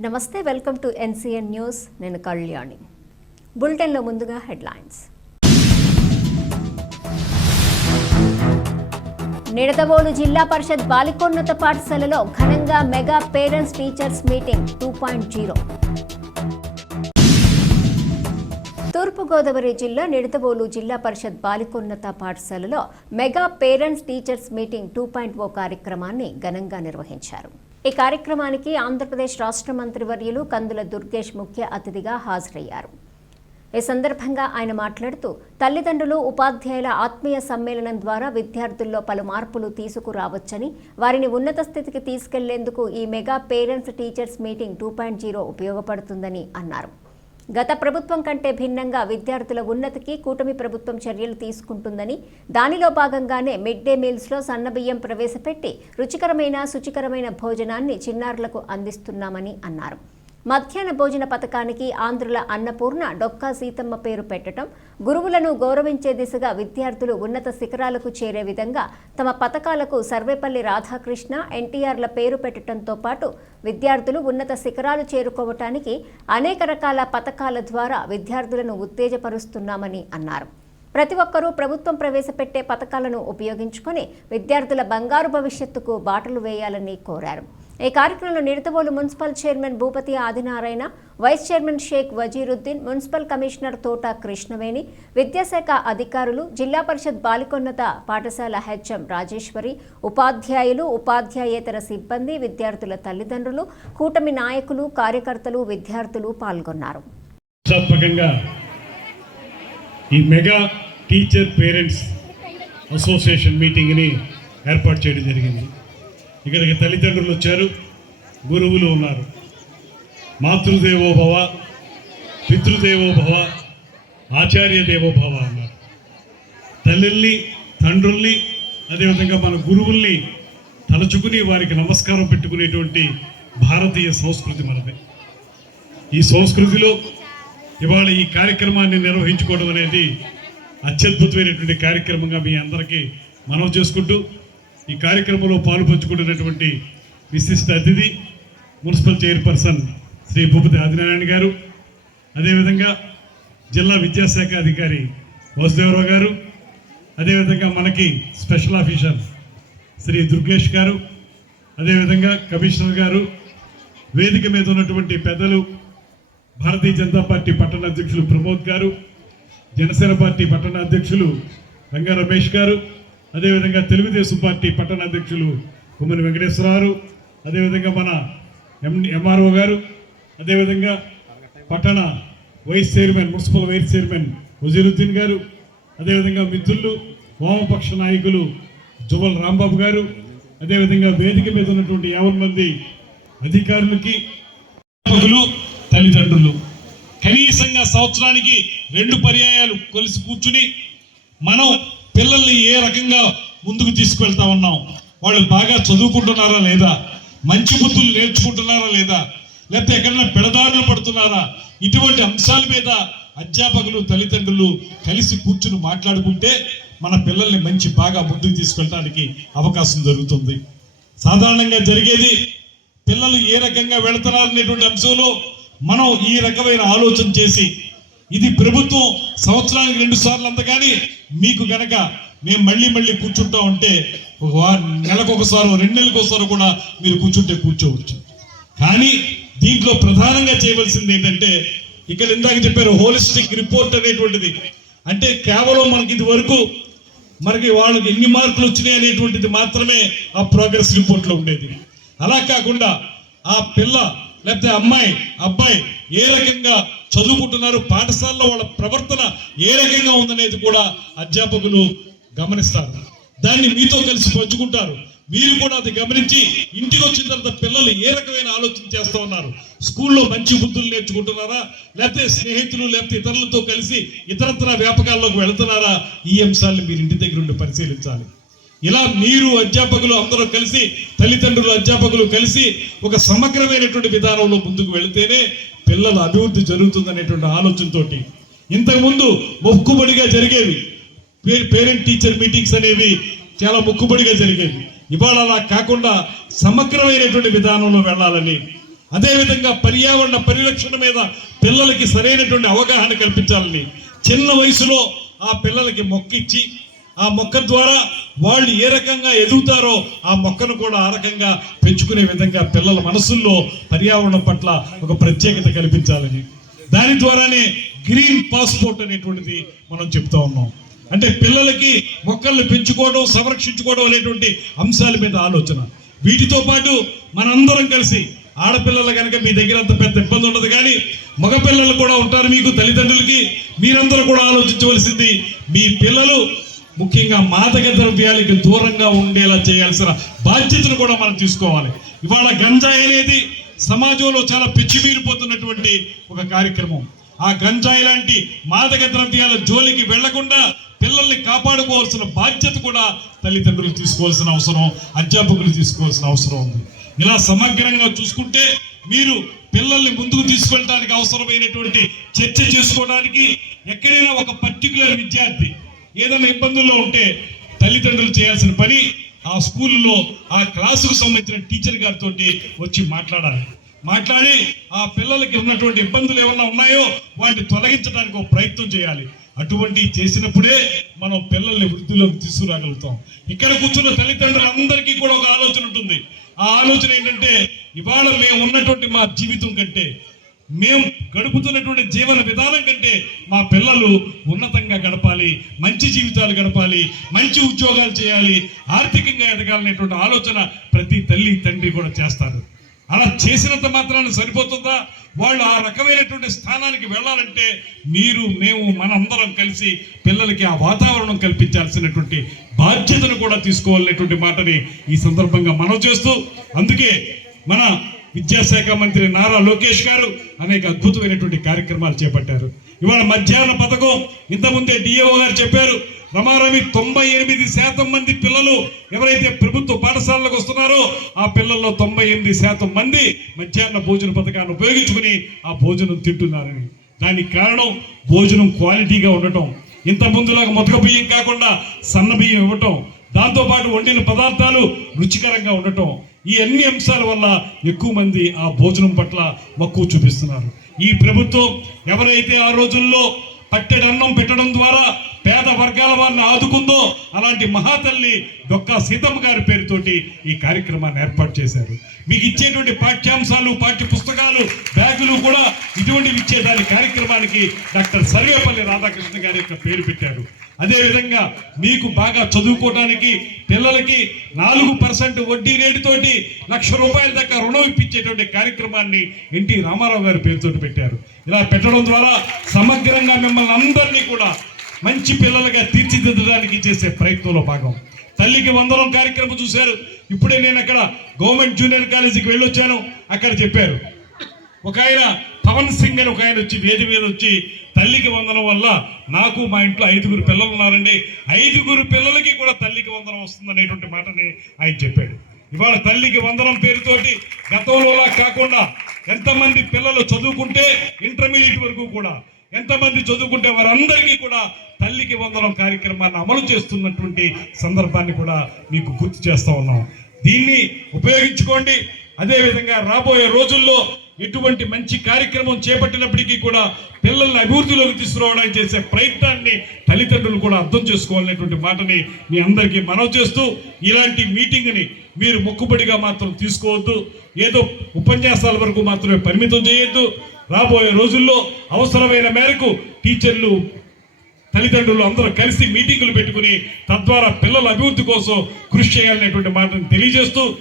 నమస్తే welcome to NCN news. నేను కళ్యాణి. బులెటిన్లో ముందుగా హెడ్లైన్స్. నిడదవోలు జిల్లా పరిషత్ బాలికోన్నత పాఠశాలలో ఘనంగా mega parents teachers meeting two point zero. Thoorpu Godavari జిల్లా నిడదవోలు జిల్లా పరిషత్ బాలికోన్నత పాఠశాలలో mega parents teachers meeting two point O కార్యక్రమాన్ని ఘనంగా నిర్వహించారు. ఈ కార్యక్రమానికి ఆంధ్రప్రదేశ్ రాష్ట్ర మంత్రివర్యులు కందుల దుర్గేష్ ముఖ్య అతిథిగా హాజరయ్యారు. ఈ సందర్భంగా ఆయన మాట్లాడుతూ తల్లిదండ్రులు ఉపాధ్యాయుల ఆత్మీయ సమ్మేళనం ద్వారా విద్యార్థుల్లో పలు మార్పులు తీసుకురావచ్చని వారిని ఉన్నత స్థితికి తీసుకెళ్ళేందుకు ఈ mega parents teachers meeting two point zero ఉపయోగపడుతుందని అన్నారు. గత ప్రభుత్వం కంటే భిన్నంగా విద్యార్థుల ఉన్నతికి కూటమి ప్రభుత్వం చర్యలు తీసుకుంటుందని దానిలో భాగంగానే మిడ్ డే మీల్స్లో సన్నబియ్యం ప్రవేశపెట్టి రుచికరమైన శుచికరమైన భోజనాన్ని చిన్నారులకు అందిస్తున్నామని అన్నారు. మధ్యాహ్న భోజన పథకానికి ఆంధ్రుల అన్నపూర్ణ డొక్కా సీతమ్మ పేరు పెట్టడం గురువులను గౌరవించే దిశగా విద్యార్థులు ఉన్నత శిఖరాలకు చేరే విధంగా తమ పథకాలకు సర్వేపల్లి రాధాకృష్ణ ఎన్టీఆర్ల పేరు పెట్టడంతో పాటు విద్యార్థులు ఉన్నత శిఖరాలు చేరుకోవటానికి అనేక రకాల పథకాల ద్వారా విద్యార్థులను ఉత్తేజపరుస్తున్నామని అన్నారు. ప్రతి ఒక్కరూ ప్రభుత్వం ప్రవేశపెట్టే పథకాలను ఉపయోగించుకొని విద్యార్థుల బంగారు భవిష్యత్తుకు బాటలు వేయాలని కోరారు. ఈ కార్యక్రమంలో Nidadavolu municipal chairman Bhupathi Adinarayana vice chairman Shaik Waziruddin municipal commissioner Thota Krishnaveni విద్యాశాఖ అధికారులు జిల్లా పరిషత్ బాలికోన్నత పాఠశాల హెచ్ఎం రాజేశ్వరి ఉపాధ్యాయులు ఉపాధ్యాయేతర సిబ్బంది విద్యార్థుల తల్లిదండ్రులు కూటమి నాయకులు కార్యకర్తలు విద్యార్థులు పాల్గొన్నారు. ఈ మెగా టీచర్ పేరెంట్స్ అసోసియేషన్ మీటింగ్ని ఏర్పాటు చేయడం జరిగింది. ఇక్కడికి తల్లిదండ్రులు వచ్చారు. గురువులు ఉన్నారు. మాతృదేవోభవ పితృదేవోభవ భవ ఆచార్య దేవోభవ అన్నారు. తల్లుల్ని తండ్రుల్ని అదేవిధంగా మన గురువుల్ని తలుచుకుని వారికి నమస్కారం పెట్టుకునేటువంటి భారతీయ సంస్కృతి మనది. ఈ సంస్కృతిలో ఇవాళ ఈ కార్యక్రమాన్ని నిర్వహించుకోవడం అనేది అత్యద్భుతమైనటువంటి కార్యక్రమంగా మీ అందరికీ మనవి చేసుకుంటూ ఈ కార్యక్రమంలో పాలుపంచుకుంటున్నటువంటి విశిష్ట అతిథి మున్సిపల్ చైర్పర్సన్ శ్రీ భూపతి ఆదినారాయణ గారు. అదేవిధంగా జిల్లా విద్యాశాఖ అధికారి వాసుదేవరావు గారు. అదేవిధంగా మనకి స్పెషల్ ఆఫీసర్ శ్రీ దుర్గేష్ గారు. అదేవిధంగా కమిషనర్ గారు. వేదిక మీద ఉన్నటువంటి పెద్దలు భారతీయ జనతా పార్టీ పట్టణ అధ్యక్షులు ప్రమోద్ గారు జనసేన పార్టీ పట్టణ అధ్యక్షులు రంగా రమేష్ గారు. అదేవిధంగా తెలుగుదేశం పార్టీ పట్టణ అధ్యక్షులు కుమ్మని వెంకటేశ్వరరావు అదేవిధంగా మన ఎం ఎంఆర్ఓ గారు అదేవిధంగా పట్టణ vice chairman municipal vice chairman Waziruddin garu అదేవిధంగా మిత్రులు వామపక్ష నాయకులు జువల్ రాంబాబు గారు అదేవిధంగా వేదిక మీద ఉన్నటువంటి యాభై మంది అధికారులకి అధ్యాపకులు తల్లిదండ్రులు. కనీసంగా సంవత్సరానికి రెండు పర్యాయాలు కలిసి కూర్చుని మనం పిల్లల్ని ఏ రకంగా ముందుకు తీసుకువెళ్తా ఉన్నాం? వాళ్ళు బాగా చదువుకుంటున్నారా లేదా? మంచి బుద్ధులు నేర్చుకుంటున్నారా లేదా? లేకపోతే ఎక్కడైనా పెడదారులు పడుతున్నారా? ఇటువంటి అంశాల మీద అధ్యాపకులు తల్లిదండ్రులు కలిసి కూర్చుని మాట్లాడుకుంటే మన పిల్లల్ని మంచి బాగా ముందుకు తీసుకెళ్ళడానికి అవకాశం జరుగుతుంది సాధారణంగా జరిగేది పిల్లలు ఏ రకంగా వెళుతున్నారు అనేటువంటి అంశంలో మనం ఈ రకమైన ఆలోచన చేసి ఇది ప్రభుత్వం సంవత్సరానికి రెండు సార్లు అందగాని కానీ మీకు గనక మేము మళ్ళీ మళ్ళీ కూర్చుంటా ఉంటే ఒక నెలకు రెండు నెలలకు కూడా మీరు కూర్చుంటే కూర్చోవచ్చు. కానీ దీంట్లో ప్రధానంగా చేయవలసింది ఏంటంటే ఇక్కడ ఇందాక చెప్పారు హోలిస్టిక్ రిపోర్ట్ అనేటువంటిది. అంటే కేవలం మనకి ఇది వరకు మనకి వాళ్ళకి ఎన్ని మార్కులు వచ్చినాయి అనేటువంటిది మాత్రమే ఆ ప్రోగ్రెస్ రిపోర్ట్లో ఉండేది. అలా కాకుండా ఆ పిల్ల లేకపోతే అమ్మాయి అబ్బాయి ఏ రకంగా చదువుకుంటున్నారు పాఠశాలలో వాళ్ళ ప్రవర్తన ఏ రకంగా ఉందనేది కూడా అధ్యాపకులు గమనిస్తారు. దాన్ని మీతో కలిసి పంచుకుంటారు. మీరు కూడా అది గమనించి ఇంటికి వచ్చిన తర్వాత పిల్లలు ఏ రకమైన ఆలోచన చేస్తూ ఉన్నారు? స్కూల్లో మంచి బుద్ధులు నేర్చుకుంటున్నారా? లేకపోతే స్నేహితులు లేకపోతే ఇతరులతో కలిసి ఇతరత్ర వ్యాపకాల్లోకి వెళుతున్నారా? ఈ అంశాలను మీరు ఇంటి దగ్గర ఉండి పరిశీలించాలి. ఇలా మీరు అధ్యాపకులు అందరూ కలిసి తల్లిదండ్రులు అధ్యాపకులు కలిసి ఒక సమగ్రమైనటువంటి విధానంలో ముందుకు వెళితేనే పిల్లల అభివృద్ధి జరుగుతుందనేటువంటి ఆలోచనతోటి. ఇంతకుముందు మొక్కుబడిగా జరిగేవి. పేరెంట్ టీచర్ మీటింగ్స్ అనేవి చాలా మొక్కుబడిగా జరిగేవి. ఇవాళ అలా కాకుండా సమగ్రమైనటువంటి విధానంలో వెళ్ళాలని. అదేవిధంగా పర్యావరణ పరిరక్షణ మీద పిల్లలకి సరైనటువంటి అవగాహన కల్పించాలని. చిన్న వయసులో ఆ పిల్లలకి మొక్కిచ్చి ఆ మొక్క ద్వారా వాళ్ళు ఏ రకంగా ఎదుగుతారో ఆ మొక్కను కూడా ఆ రకంగా పెంచుకునే విధంగా పిల్లల మనసుల్లో పర్యావరణం పట్ల ఒక ప్రత్యేకత కల్పించాలని. దాని ద్వారానే గ్రీన్ పాస్పోర్ట్ అనేటువంటిది మనం చెప్తా ఉన్నాం. అంటే పిల్లలకి మొక్కల్ని పెంచుకోవడం సంరక్షించుకోవడం అనేటువంటి అంశాల మీద ఆలోచన. వీటితో పాటు మనందరం కలిసి ఆడపిల్లలు కనుక మీ దగ్గర అంత పెద్ద ఇబ్బంది ఉండదు కానీ మగపిల్లలు కూడా ఉంటారు మీకు తల్లిదండ్రులకి. మీరందరూ కూడా ఆలోచించవలసింది మీ పిల్లలు ముఖ్యంగా మాదక ద్రవ్యాలకి దూరంగా ఉండేలా చేయాల్సిన బాధ్యతను కూడా మనం తీసుకోవాలి. ఇవాళ గంజాయి అనేది సమాజంలో చాలా పిచ్చిమీరిపోతున్నటువంటి ఒక కార్యక్రమం. ఆ గంజాయి లాంటి మాదక ద్రవ్యాల జోలికి వెళ్ళకుండా పిల్లల్ని కాపాడుకోవాల్సిన బాధ్యత కూడా తల్లిదండ్రులు తీసుకోవాల్సిన అవసరం అధ్యాపకులు తీసుకోవాల్సిన అవసరం ఉంది. ఇలా సమగ్రంగా చూసుకుంటే మీరు పిల్లల్ని ముందుకు తీసుకెళ్ళడానికి అవసరమైనటువంటి చర్చ చేసుకోవడానికి ఎక్కడైనా ఒక పర్టికులర్ విద్యార్థి ఏదైనా ఇబ్బందుల్లో ఉంటే తల్లిదండ్రులు చేయాల్సిన పని ఆ స్కూల్లో ఆ క్లాసుకు సంబంధించిన టీచర్ గారితో వచ్చి మాట్లాడాలి. మాట్లాడి ఆ పిల్లలకి ఉన్నటువంటి ఇబ్బందులు ఏమన్నా ఉన్నాయో వాటిని తొలగించడానికి ఒక ప్రయత్నం చేయాలి. అటువంటి చేసినప్పుడే మనం పిల్లల్ని వృద్ధిలోకి తీసుకురాగలుగుతాం. ఇక్కడ కూర్చున్న తల్లిదండ్రులందరికీ కూడా ఒక ఆలోచన ఉంటుంది. ఆ ఆలోచన ఏంటంటే ఇవాళ మేము ఉన్నటువంటి మా జీవితం కంటే మేము గడుపుతున్నటువంటి జీవన విధానం కంటే మా పిల్లలు ఉన్నతంగా గడపాలి మంచి జీవితాలు గడపాలి మంచి ఉద్యోగాలు చేయాలి ఆర్థికంగా ఎదగాలనేటువంటి ఆలోచన ప్రతి తల్లి తండ్రి కూడా చేస్తారు. అలా చేసినంత మాత్రాన సరిపోతుందా? వాళ్ళు ఆ రకమైనటువంటి స్థానానికి వెళ్ళాలంటే మీరు మేము మనందరం కలిసి పిల్లలకి ఆ వాతావరణం కల్పించాల్సినటువంటి బాధ్యతను కూడా తీసుకోవాలనేటువంటి మాటని ఈ సందర్భంగా మనం చేస్తూ అందుకే మన విద్యాశాఖ మంత్రి నారా లోకేష్ గారు అనేక అద్భుతమైనటువంటి కార్యక్రమాలు చేపట్టారు. ఇవాళ మధ్యాహ్న పథకం ఇంతకుముందే డిఓ గారు చెప్పారు రమారమి తొంభై ఎనిమిది శాతం మంది పిల్లలు ఎవరైతే ప్రభుత్వ పాఠశాలలకు వస్తున్నారో ఆ పిల్లల్లో తొంభై ఎనిమిది శాతం మంది మధ్యాహ్న భోజన పథకాన్ని ఉపయోగించుకుని ఆ భోజనం తింటున్నారని. దానికి కారణం భోజనం క్వాలిటీగా ఉండటం. ఇంత ముందులాగా మొదక బియ్యం కాకుండా సన్న బియ్యం ఇవ్వటం. దాంతోపాటు వండిన పదార్థాలు రుచికరంగా ఉండటం. ఈ అన్ని అంశాల వల్ల ఎక్కువ మంది ఆ భోజనం పట్ల మక్కువ చూపిస్తున్నారు. ఈ ప్రభుత్వం ఎవరైతే ఆ రోజుల్లో పట్టెడు అన్నం పెట్టడం ద్వారా పేద వర్గాల వారిని ఆదుకుందో అలాంటి మహాతల్లి డొక్కా సీతమ్మ గారి పేరుతోటి ఈ కార్యక్రమాన్ని ఏర్పాటు చేశారు. మీకు ఇచ్చేటువంటి పాఠ్యాంశాలు పాఠ్య పుస్తకాలు బ్యాగులు కూడా ఇటువంటివి ఇచ్చేదాని కార్యక్రమానికి డాక్టర్ సర్వేపల్లి రాధాకృష్ణ గారి యొక్క పేరు పెట్టారు. అదేవిధంగా మీకు బాగా చదువుకోవడానికి పిల్లలకి నాలుగు పర్సెంట్ వడ్డీ రేటుతోటి లక్ష రూపాయల దాకా రుణం ఇప్పించేటువంటి కార్యక్రమాన్ని ఎన్టీ రామారావు గారి పేరుతో పెట్టారు. ఇలా పెట్టడం ద్వారా సమగ్రంగా మిమ్మల్ని అందరినీ కూడా మంచి పిల్లలుగా తీర్చిదిద్దడానికి చేసే ప్రయత్నంలో భాగం. తల్లికి వందనం కార్యక్రమం చూశారు. ఇప్పుడే నేను అక్కడ గవర్నమెంట్ జూనియర్ కాలేజీకి వెళ్ళొచ్చాను. అక్కడ చెప్పారు. ఒక ఆయన పవన్ సింగ్ అని ఒక ఆయన వచ్చి వేది మీద వచ్చి తల్లికి వందనం వల్ల నాకు మా ఇంట్లో ఐదుగురు పిల్లలు ఉన్నారండి. ఐదుగురు పిల్లలకి కూడా తల్లికి వందనం వస్తుంది అనేటువంటి మాటని ఆయన చెప్పాడు. ఇవాళ తల్లికి వందనం పేరుతోటి గతంలోలా కాకుండా ఎంతమంది పిల్లలు చదువుకుంటే ఇంటర్మీడియట్ వరకు కూడా ఎంతమంది చదువుకుంటే వారందరికీ కూడా తల్లికి వందనం కార్యక్రమాన్ని అమలు చేస్తున్నటువంటి సందర్భాన్ని కూడా మీకు గుర్తు చేస్తా ఉన్నాం. దీన్ని ఉపయోగించుకోండి. అదేవిధంగా రాబోయే రోజుల్లో ఎటువంటి మంచి కార్యక్రమం చేపట్టినప్పటికీ కూడా పిల్లల్ని అభివృద్ధిలోకి తీసుకురావడానికి చేసే ప్రయత్నాన్ని తల్లిదండ్రులు కూడా అర్థం చేసుకోవాలనేటువంటి మాటని మీ అందరికీ మనవి చేస్తూ ఇలాంటి మీటింగ్ని మీరు మొక్కుబడిగా మాత్రం తీసుకోవద్దు. ఏదో ఉపన్యాసాల వరకు మాత్రమే పరిమితం చేయొద్దు. రాబోయే రోజుల్లో అవసరమైన మేరకు టీచర్లు తల్లిదండ్రులు అందరూ కలిసి మీటింగులు పెట్టుకుని తద్వారా పిల్లల అభివృద్ధి కోసం కృషి చేయాలనేటువంటి మాటను తెలియజేస్తూ